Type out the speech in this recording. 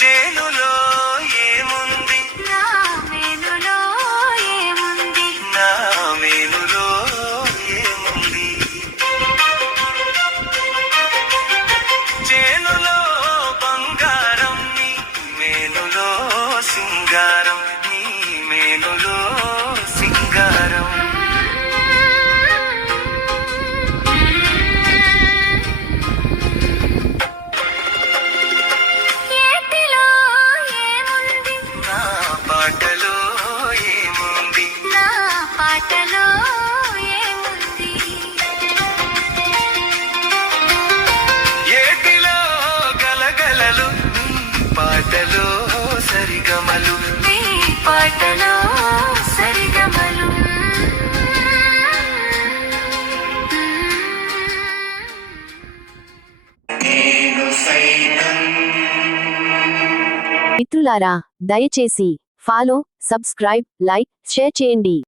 చేనులో ఏముంది నా మేనులో ఏముంది నా మేనులో ఏముంది చేనులో బంగారం నీ మేనులో సింగారం నీ మేనులో సింగారం ఏటిలో ఏముంది నా పాటలో ఏముంది నా పాటలో ఏముంది ఏటిలో గలగలలు నీ పాటలో సరిగమలు నీ పాటలో సరిగమలు నేను సైతం మిత్రులారా, దయచేసి ఫాలో, సబ్స్క్రైబ్, లైక్, షేర్ చేయండి.